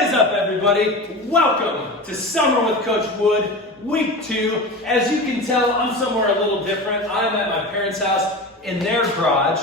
What is up, everybody? Welcome to Summer with Coach Wood, week 2. As you can tell, I'm somewhere a little different. I'm at my parents' house in their garage.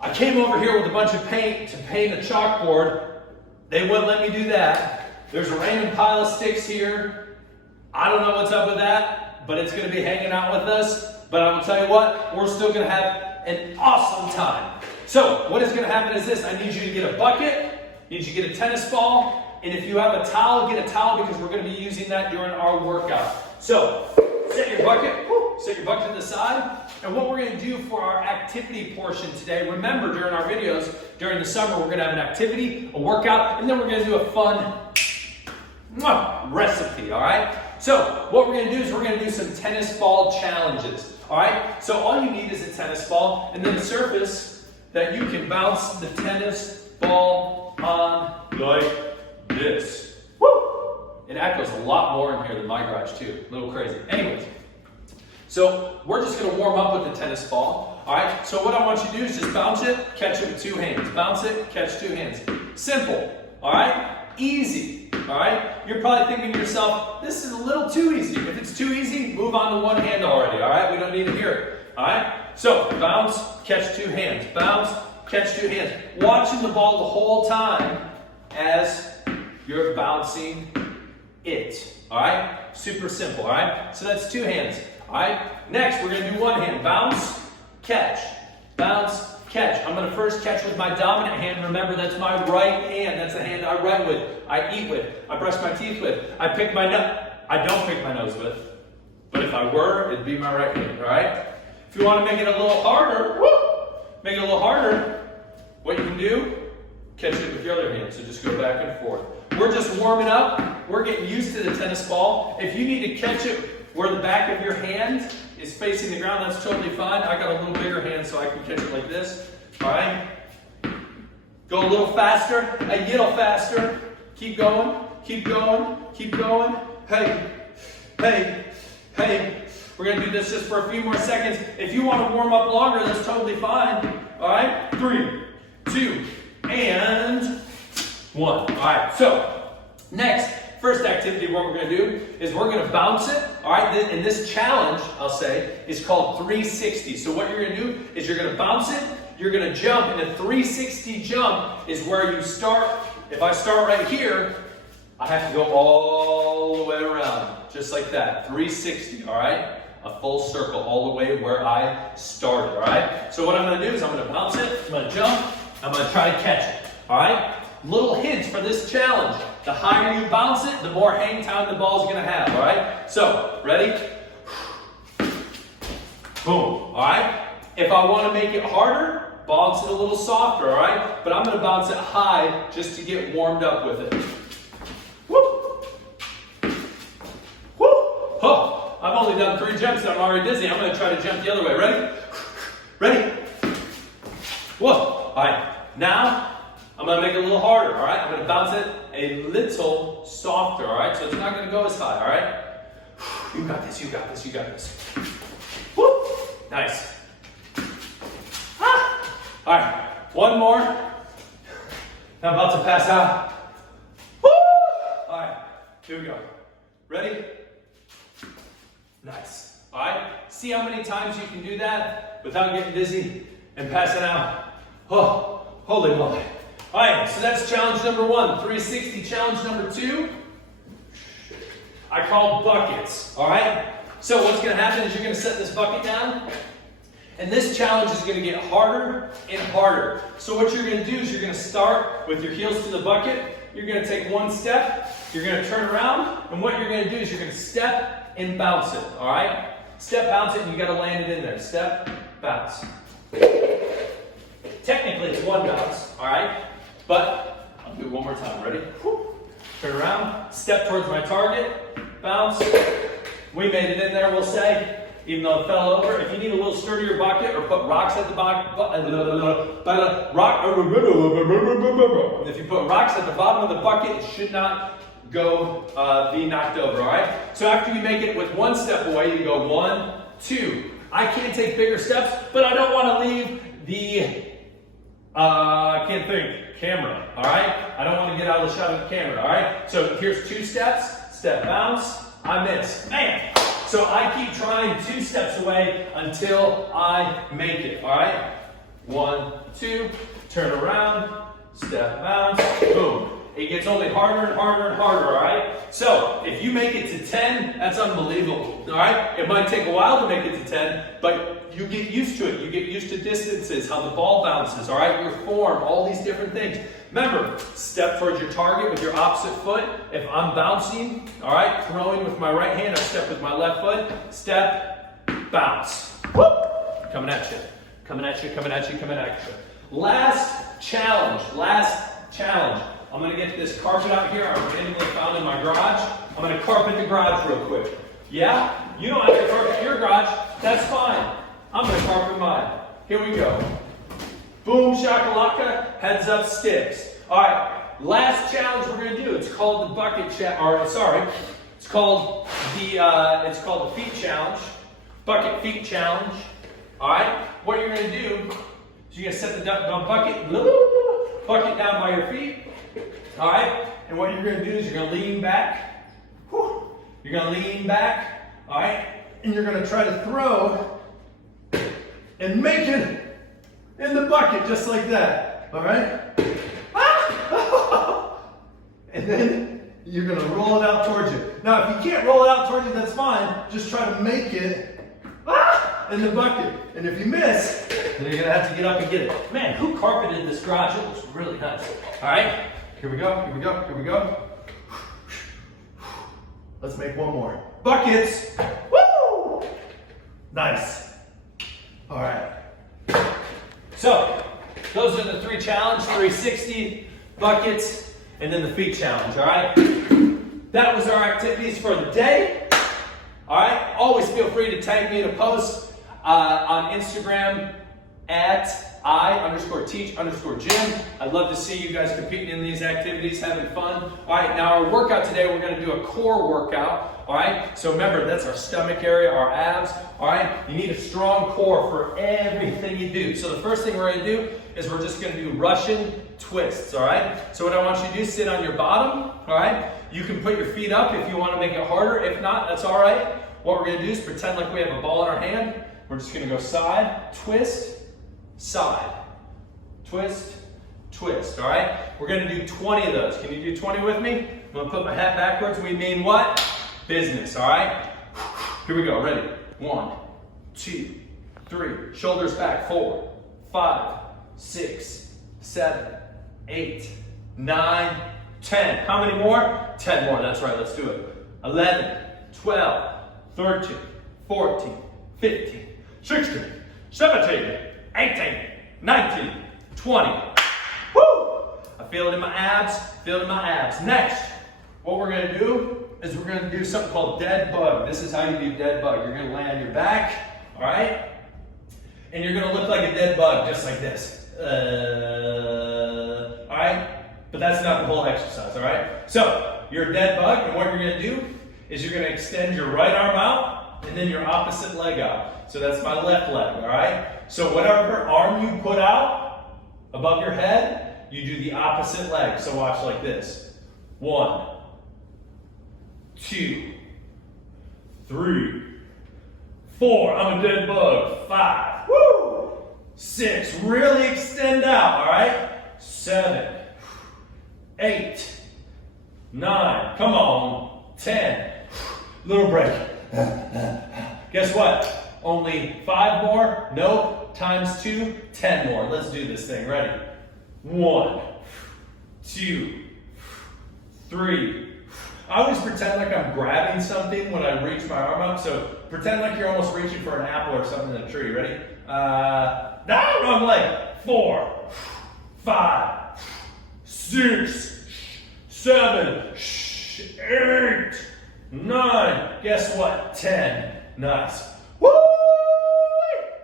I came over here with a bunch of paint to paint a chalkboard. They wouldn't let me do that. There's a random pile of sticks here. I don't know what's up with that, but it's going to be hanging out with us. But I will tell you what, we're still going to have an awesome time. So what is going to happen is this. I need you to get a bucket. Need you to get a tennis ball, and if you have a towel, get a towel because we're going to be using that during our workout. So, set your bucket to the side, and what we're going to do for our activity portion today, remember during our videos, during the summer, we're going to have an activity, a workout, and then we're going to do a fun recipe, all right? So, what we're going to do is we're going to do some tennis ball challenges, all right? So, all you need is a tennis ball, and then a surface that you can bounce the tennis ball on like this. Woo! It echoes a lot more in here than my garage too. A little crazy. Anyways, so we're just going to warm up with the tennis ball. All right. So what I want you to do is just bounce it, catch it with 2 hands. Bounce it, catch 2 hands. Simple. All right. Easy. All right. You're probably thinking to yourself, this is a little too easy. If it's too easy, move on to 1 hand already. All right. We don't need to hear it. All right. So bounce, catch 2 hands. Bounce. Catch 2 hands. Watching the ball the whole time as you're bouncing it. All right? Super simple. All right? So that's 2 hands. All right? Next, we're going to do 1 hand. Bounce, catch. Bounce, catch. I'm going to first catch with my dominant hand. Remember, that's my right hand. That's the hand I write with, I eat with, I brush my teeth with, I pick my nose. I don't pick my nose with. But if I were, it'd be my right hand. All right? If you want to make it a little harder, make it a little harder, what you can do, catch it with your other hand. So just go back and forth. We're just warming up. We're getting used to the tennis ball. If you need to catch it where the back of your hand is facing the ground, that's totally fine. I got a little bigger hand so I can catch it like this. All right? Go a little faster, a little faster. Keep going, keep going, keep going. Hey, hey, hey. We're going to do this just for a few more seconds. If you want to warm up longer, that's totally fine. All right? 3, 2, and 1. All right, so next, first activity, what we're going to do is we're going to bounce it. All right, and this challenge, I'll say, is called 360. So what you're going to do is you're going to bounce it, you're going to jump, and a 360 jump is where you start. If I start right here, I have to go all the way around, just like that, 360, all right? A full circle all the way where I started, all right? So what I'm going to do is I'm going to bounce it, I'm going to jump, I'm going to try to catch it, all right? Little hints for this challenge. The higher you bounce it, the more hang time the ball's going to have, all right? So, ready? Boom, all right? If I want to make it harder, bounce it a little softer, all right? But I'm going to bounce it high just to get warmed up with it. Woo! Woo! Oh, I've only done 3 jumps and I'm already dizzy. I'm going to try to jump the other way. Ready? Ready? Whoa! All right. Now, I'm going to make it a little harder, all right? I'm going to bounce it a little softer, all right? So it's not going to go as high, all right? You got this, you got this, you got this. Woo! Nice. Ah! All right. 1 more. I'm about to pass out. Woo! All right. Here we go. Ready? Nice. All right? See how many times you can do that without getting dizzy and passing out. Oh, holy moly. All right, so that's challenge number 1, 360. Challenge number 2, I call buckets, all right? So what's going to happen is you're going to set this bucket down, and this challenge is going to get harder and harder. So what you're going to do is you're going to start with your heels to the bucket. You're going to take 1 step, you're going to turn around, and what you're going to do is you're going to step and bounce it, all right? Step, bounce it, and you got to land it in there. Step, bounce. Technically, it's 1 bounce, all right? But I'll do it 1 more time. Ready? Whew. Turn around, step towards my target, bounce. We made it in there, we'll say, even though it fell over. If you need a little sturdier bucket or put rocks at the bottom, if you put rocks at the bottom of the bucket, it should not be knocked over, all right? So after you make it with 1 step away, you go 1, 2. I can't take bigger steps, but I don't want to leave the, I can't think. camera, all right? I don't want to get out of the shot of the camera, all right? So here's 2 steps, step bounce, I miss, man. So I keep trying 2 steps away until I make it, all right? 1, 2, turn around, step bounce, boom. It gets only harder and harder and harder, all right? So if you make it to 10, that's unbelievable, all right? It might take a while to make it to 10, but you get used to it. You get used to distances, how the ball bounces, all right? Your form, all these different things. Remember, step towards your target with your opposite foot. If I'm bouncing, all right, throwing with my right hand, I step with my left foot. Step, bounce. Whoop! Coming at you, coming at you, coming at you, coming at you. Last challenge. I'm gonna get this carpet out here I randomly found in my garage. I'm gonna carpet the garage real quick. Yeah? You don't have to carpet your garage, that's fine. I'm gonna carpet mine. Here we go. Boom, shakalaka, heads up, sticks. All right, last challenge we're gonna do. It's called the bucket challenge, it's called the feet challenge, bucket feet challenge. All right, what you're gonna do is you're gonna set the bucket down by your feet. All right, and what you're gonna do is you're gonna lean back. You're gonna lean back, all right, and you're gonna try to throw and make it in the bucket just like that, all right? And then you're gonna roll it out towards you. Now, if you can't roll it out towards you, that's fine. Just try to make it in the bucket. And if you miss, then you're gonna have to get up and get it. Man, who carpeted this garage? It looks really nice. All right, here we go, here we go, here we go. Let's make one more. Buckets, woo! Nice. All right. So, those are the 3 challenges, 360, buckets, and then the feet challenge, all right? That was our activities for the day, all right? Always feel free to tag me in a post on Instagram at I_teach_gym. I'd love to see you guys competing in these activities, having fun. All right, now our workout today, we're gonna do a core workout, all right? So remember, that's our stomach area, our abs, all right? You need a strong core for everything you do. So the first thing we're gonna do is we're just gonna do Russian twists, all right? So what I want you to do is sit on your bottom, all right? You can put your feet up if you wanna make it harder. If not, that's all right. What we're gonna do is pretend like we have a ball in our hand. We're just gonna go side, twist, side, twist, twist, all right? We're gonna do 20 of those. Can you do 20 with me? I'm gonna put my hat backwards. We mean what? Business, all right? Here we go, ready? 1, 2, 3. Shoulders back, 4, 5, 6, 7, 8, 9, 10. How many more? 10 more, that's right, let's do it. 11, 12, 13, 14, 15, 16, 17, 18, 19, 20. Woo! I feel it in my abs, feel it in my abs. Next, what we're gonna do is we're gonna do something called dead bug. This is how you do dead bug. You're gonna lay on your back, all right? And you're gonna look like a dead bug, just like this. All right? But that's not the whole exercise, all right? So, you're a dead bug, and what you're gonna do is you're gonna extend your right arm out, and then your opposite leg out. So that's my left leg, all right? So whatever arm you put out above your head, you do the opposite leg. So watch like this. 1, 2, 3, 4. I'm a dead bug. 5. Woo! 6. Really extend out, all right? 7, 8, 9. Come on. 10. Little break. Guess what? Only 5 more? Nope. Times 2, 10 more. Let's do this thing. Ready? 1, 2, 3. I always pretend like I'm grabbing something when I reach my arm up. So pretend like you're almost reaching for an apple or something in a tree. Ready? Wrong leg. 4, 5, 6, 7, 8, 9. Guess what? 10. Nice. Woo!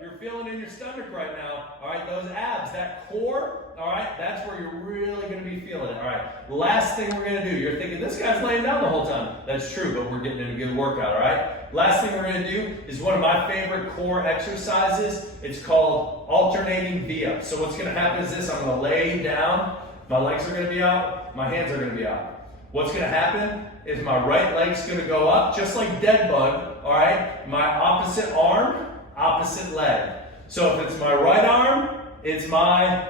You're feeling in your stomach right now. All right, those abs, that core, all right, that's where you're really going to be feeling it. All right, last thing we're going to do. You're thinking, this guy's laying down the whole time. That's true, but we're getting in a good workout, all right? Last thing we're going to do is one of my favorite core exercises. It's called alternating V-up. So what's going to happen is this. I'm going to lay down, My legs are gonna be out, my hands are gonna be out. What's gonna happen is my right leg's gonna go up, just like dead bug, all right? My opposite arm, opposite leg. So if it's my right arm, it's my,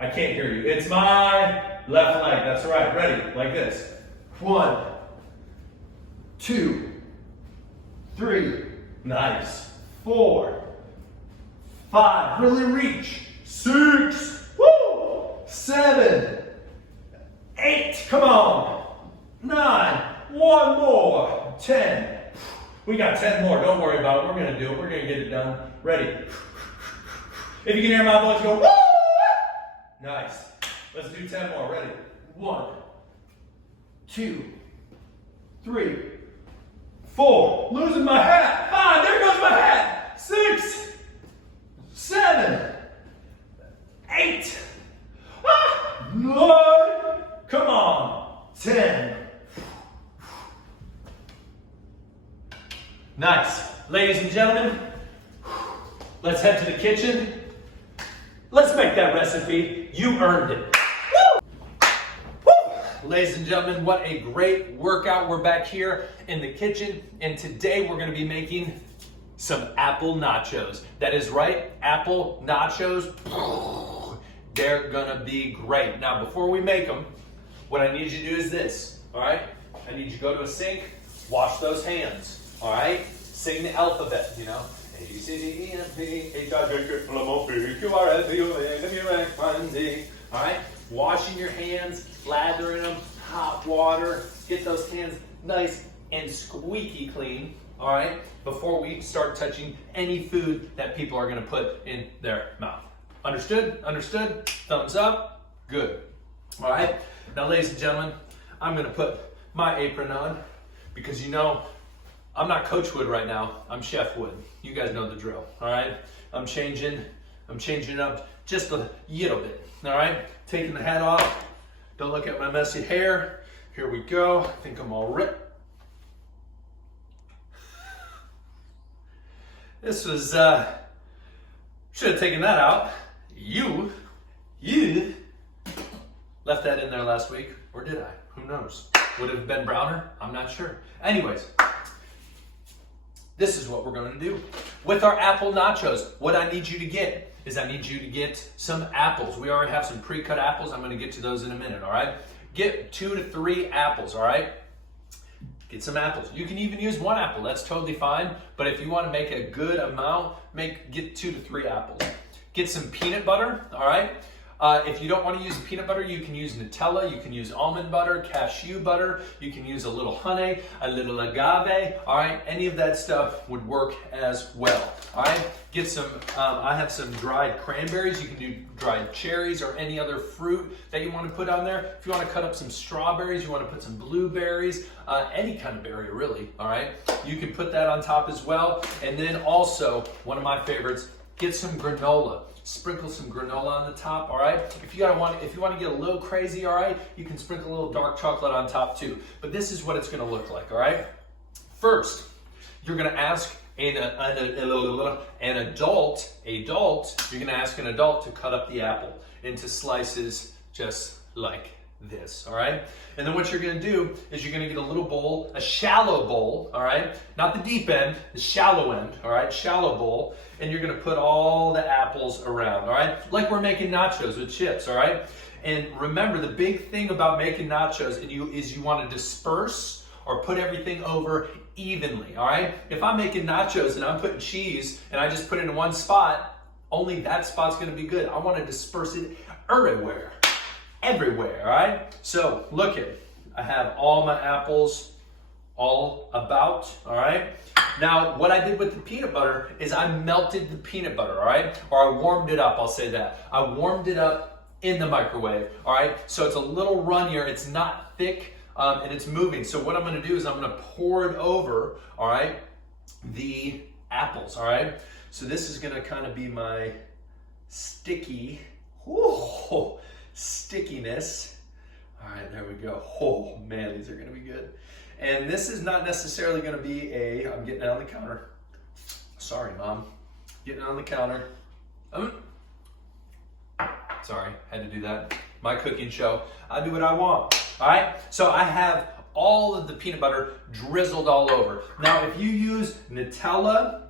I can't hear you, it's my left leg. That's right, ready, like this. 1, 2, 3, nice. 4, 5, really reach. 6, woo! 7, 8, come on. 9, one more. 10. We got 10 more, don't worry about it. We're gonna do it, we're gonna get it done. Ready? If you can hear my voice go, woo! Nice. Let's do 10 more, ready? 1, 2, 3, 4, losing my hat. 5, there goes my hat. 6, 7, 8, 9, come on, 10. Nice. Ladies and gentlemen, let's head to the kitchen. Let's make that recipe. You earned it. Woo! Woo! Ladies and gentlemen, what a great workout. We're back here in the kitchen, and today we're going to be making some apple nachos. That is right, apple nachos. They're going to be great. Now, before we make them, what I need you to do is this, all right? I need you to go to a sink, wash those hands, all right? Sing the alphabet, you know? A, B, C, D, E, F, G, H, I, J, K, L, M, N, P, Q, R, S, T, U, V, W, X, Y, and Z. All right? Washing your hands, lathering them, hot water. Get those hands nice and squeaky clean, all right? Before we start touching any food that people are going to put in their mouth. Understood? Understood? Thumbs up? Good. All right? Now, ladies and gentlemen, I'm going to put my apron on because, you know, I'm not Coach Wood right now. I'm Chef Wood. You guys know the drill, all right? I'm changing up just a little bit, all right? Taking the hat off. Don't look at my messy hair. Here we go. I think I'm all right. This was, should have taken that out. You left that in there last week, or did I? Who knows? Would it have been browner? I'm not sure. Anyways, this is what we're going to do. With our apple nachos, what I need you to get is I need you to get some apples. We already have some pre-cut apples. I'm going to get to those in a minute, all right? Get 2 to 3 apples, all right? Get some apples. You can even use 1 apple. That's totally fine. But if you want to make a good amount, get 2 to 3 apples. Get some peanut butter, all right? If you don't want to use peanut butter, you can use Nutella, you can use almond butter, cashew butter, you can use a little honey, a little agave, all right? Any of that stuff would work as well, all right? Get some, I have some dried cranberries. You can do dried cherries or any other fruit that you want to put on there. If you want to cut up some strawberries, you want to put some blueberries, any kind of berry really, all right? You can put that on top as well. And then also, one of my favorites, get some granola. Sprinkle some granola on the top, all right? If you want to get a little crazy, all right, you can sprinkle a little dark chocolate on top too. But this is what it's going to look like, all right? First, you're going to ask an adult, you're going to ask an adult to cut up the apple into slices just like this, all right? And then what you're going to do is you're going to get a little bowl, a shallow bowl, all right? Not the deep end, the shallow end, all right? Shallow bowl. And you're going to put all the apples around, all right? Like we're making nachos with chips, all right? And remember, the big thing about making nachos is you want to disperse or put everything over evenly, all right? If I'm making nachos and I'm putting cheese and I just put it in one spot, only that spot's going to be good. I want to disperse it everywhere, all right? So look it, I have all my apples all about, all right? Now, what I did with the peanut butter is I melted the peanut butter, all right? Or I warmed it up, I'll say that. I warmed it up in the microwave, all right? So it's a little runnier, it's not thick, and it's moving. So what I'm gonna do is I'm gonna pour it over, all right, the apples, all right? So this is gonna kind of be my sticky, stickiness. All right, there we go. Oh man, these are gonna be good. And this is not necessarily going to be I'm getting it on the counter. Sorry, Mom. Getting it on the counter. Sorry, had to do that. my cooking show. I do what I want. All right? So I have all of the peanut butter drizzled all over. Now, if you use Nutella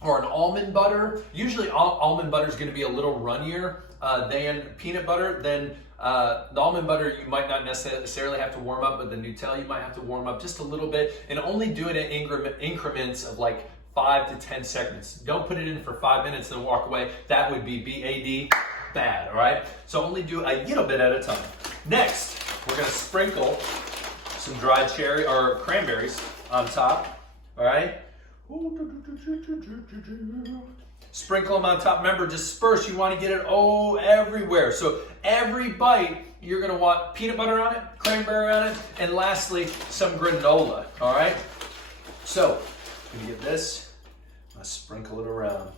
or an almond butter, usually almond butter is going to be a little runnier than peanut butter. Then the almond butter you might not necessarily have to warm up, but the Nutella you might have to warm up just a little bit, and only do it in increments of like 5 to 10 seconds. Don't put it in for 5 minutes and walk away. That would be bad, all right? So only do a little bit at a time. Next, we're gonna sprinkle some dried cherry or cranberries on top, all right? Sprinkle them on top. Remember, disperse. You want to get it everywhere. So every bite, you're going to want peanut butter on it, cranberry on it, and lastly, some granola, all right? So, I'm going to get this. I'm going to sprinkle it around.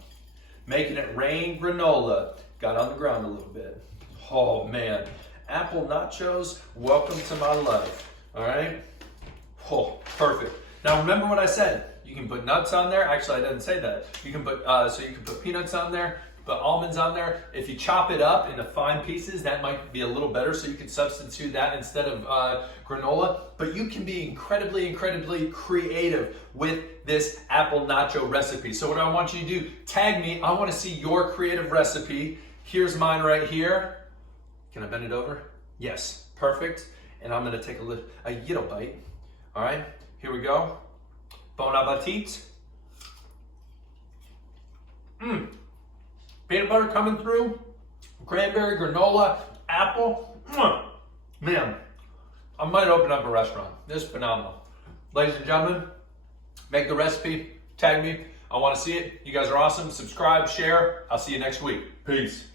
Making it rain granola. Got on the ground a little bit. Oh, man. Apple nachos, welcome to my life, all right? Oh, perfect. Now, remember what I said. You can put nuts on there. Actually, I didn't say that. You can put so you can put peanuts on there, put almonds on there. If you chop it up into fine pieces, that might be a little better. So you can substitute that instead of granola. But you can be incredibly creative with this apple nacho recipe. So what I want you to do, tag me. I want to see your creative recipe. Here's mine right here. Can I bend it over? Yes, perfect. And I'm going to take a little bite. All right, here we go. Bon appetit. Peanut butter coming through. Cranberry, granola, apple. Man, I might open up a restaurant. This is phenomenal. Ladies and gentlemen, make the recipe. Tag me. I want to see it. You guys are awesome. Subscribe, share. I'll see you next week. Peace.